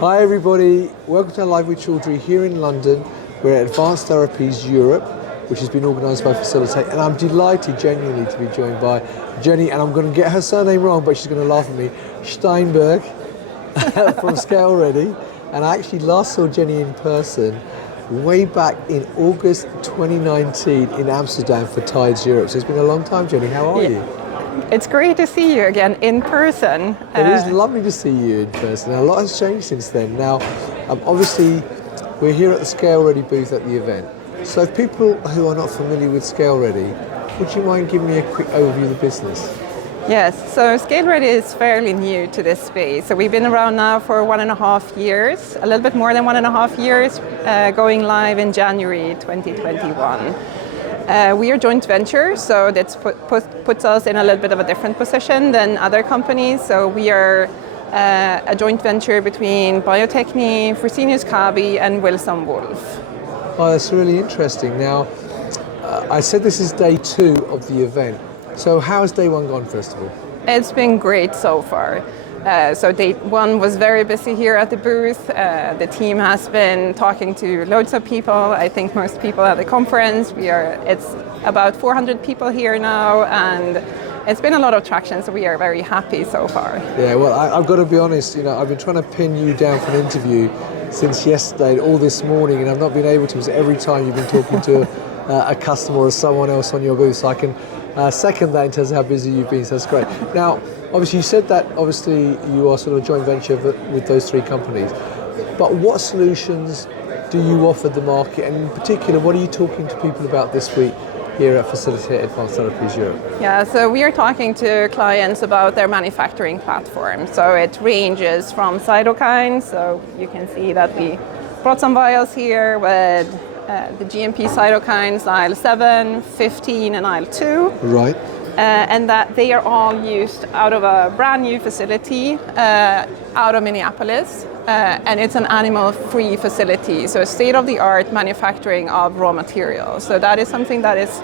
Hi everybody, welcome to LiveWithChaudhrey here in London. We're at Advanced Therapies Europe, which has been organised by Phacilitate, and I'm delighted genuinely to be joined by Jenny, and I'm going to get her surname wrong, but she's going to laugh at me, Stjernberg from ScaleReady. And I actually last saw Jenny in person way back in August 2019 in Amsterdam for Tides Europe. So it's been a long time, Jenny. How are you? It's great to see you again in person. It is lovely to see you in person. A lot has changed since then. Now, obviously, we're here at the ScaleReady booth at the event. So if people who are not familiar with ScaleReady, would you mind giving me a quick overview of the business? Yes, so ScaleReady is fairly new to this space. So we've been around now for 1.5 years, a little bit more than 1.5 years, going live in January 2021. We are joint venture, so that puts us in a little bit of a different position than other companies. So we are a joint venture between Biotechny, Fresenius Kabi and Wilson Wolf. Oh, that's really interesting. Now, I said this is day 2 of the event. So how has day 1 gone, first of all? It's been great so far. So day 1 was very busy here at the booth. The team has been talking to loads of people. I think most people at the conference. It's about 400 people here now, and it's been a lot of traction, so we are very happy so far. Yeah, well, I've got to be honest, I've been trying to pin you down for an interview since yesterday, all this morning, and I've not been able to, because every time you've been talking to a customer or someone else on your booth, so I can second that in terms of how busy you've been, so that's great. Now, obviously you said that obviously you are sort of a joint venture with those 3 companies, but what solutions do you offer the market, and in particular, what are you talking to people about this week here at Phacilitate Advanced Therapies Europe? Yeah, so we are talking to clients about their manufacturing platform. So it ranges from cytokines, so you can see that we brought some vials here with the GMP cytokines IL-7, 15 and IL-2. Right. And that they are all used out of a brand new facility out of Minneapolis. And it's an animal-free facility, so state-of-the-art manufacturing of raw materials. So that is something that is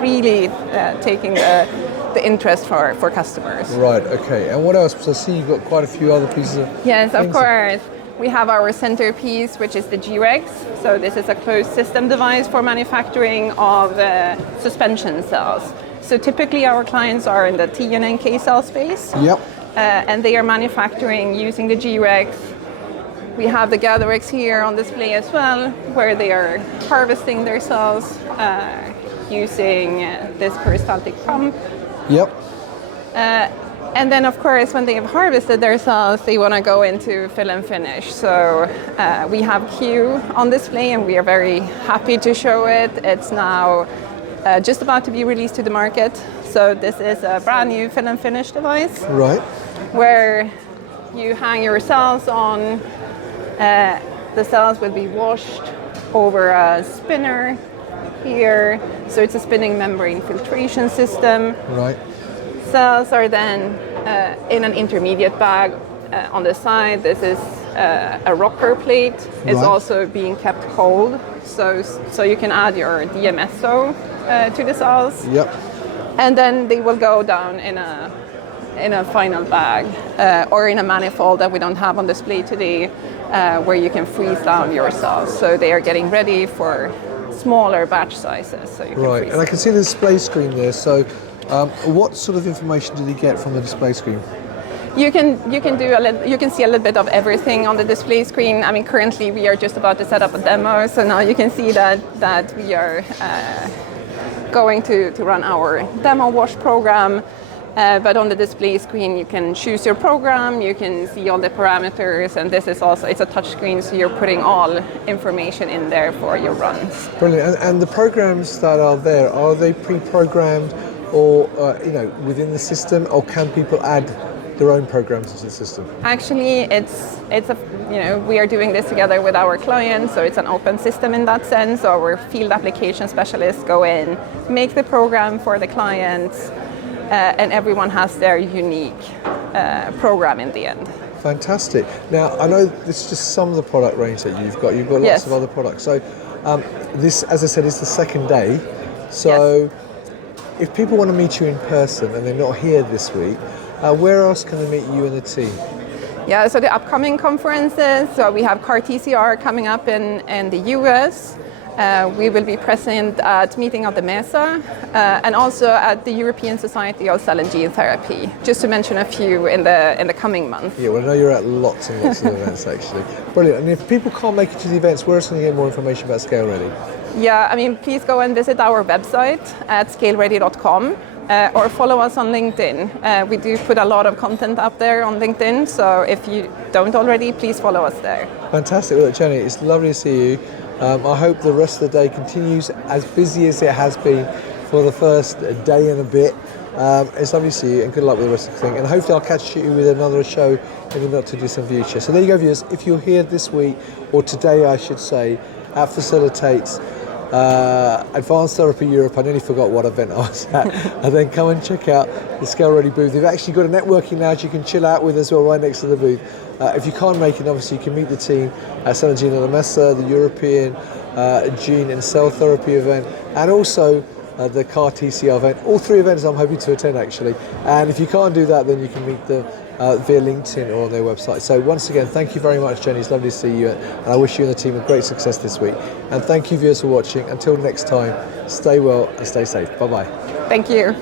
really taking the interest for customers. Right, okay. And what else? So I see you've got quite a few other pieces of Yes, of things. course. We have our centerpiece, which is the GRex. So this is a closed system device for manufacturing of suspension cells. So typically our clients are in the T and NK cell space. Yep. And they are manufacturing using the GRex. We have the Grex here on display as well, where they are harvesting their cells using this peristaltic pump. Yep. And then, of course, when they have harvested their cells, they want to go into fill and finish. So we have QOn Display, and we are very happy to show it. It's now just about to be released to the market. So this is a brand new fill and finish device. Right. Where you hang your cells on. The cells will be washed over a spinner here. So it's a spinning membrane filtration system. Right. Cells are then in an intermediate bag on the side. This is a rocker plate. It's Right. also being kept cold, so you can add your DMSO to the cells. Yep. And then they will go down in a final bag or in a manifold that we don't have on display today, where you can freeze down your cells. So they are getting ready for smaller batch sizes. So you can Right. freeze And I can see the display screen there. So what sort of information did you get from the display screen? You can see a little bit of everything on the display screen. I mean, currently we are just about to set up a demo, so now you can see that we are going to run our demo wash program. But on the display screen, you can choose your program, you can see all the parameters, and this is also, it's a touch screen, so you're putting all information in there for your runs. Brilliant. And the programs that are there, are they pre-programmed or within the system, or can people add their own programs into the system? Actually, we are doing this together with our clients, so it's an open system in that sense. So our field application specialists go in, make the program for the clients, and everyone has their unique program in the end. Fantastic. Now, I know this is just some of the product range that you've got. You've got lots Yes. of other products. So this, as I said, is the second day. So Yes. if people want to meet you in person and they're not here this week, where else can they meet you and the team? Yeah, so the upcoming conferences, so we have CAR TCR coming up in the US. We will be present at meeting of the MESA and also at the European Society of Cell and Gene Therapy, just to mention a few in the coming months. Yeah, well, I know you're at lots and lots of events actually. Brilliant. And if people can't make it to the events, where else can they get more information about ScaleReady? Yeah, I mean, please go and visit our website at scaleready.com. Or follow us on LinkedIn. We do put a lot of content up there on LinkedIn, so if you don't already, please follow us there. Fantastic. Well, look, Jenny, it's lovely to see you. I hope the rest of the day continues as busy as it has been for the first day and a bit. It's lovely to see you, and good luck with the rest of the thing. And hopefully I'll catch you with another show in the not too distant future. So there you go, viewers. If you're here this week, or today I should say, at Phacilitate, Advanced Therapy Europe, I nearly forgot what event I was at, and then come and check out the ScaleReady booth. They've actually got a networking lounge you can chill out with as well, right next to the booth. If you can't make it, obviously you can meet the team at Cell and Gene at the MESA, the European Gene and Cell Therapy event, and also the CAR TCR event. All three events I'm hoping to attend actually, and if you can't do that, then you can meet them via LinkedIn or on their website. So once again, thank you very much, Jenny. It's lovely to see you, and I wish you and the team a great success this week. And thank you, viewers, for watching. Until next time, stay well and stay safe. Bye-bye. Thank you.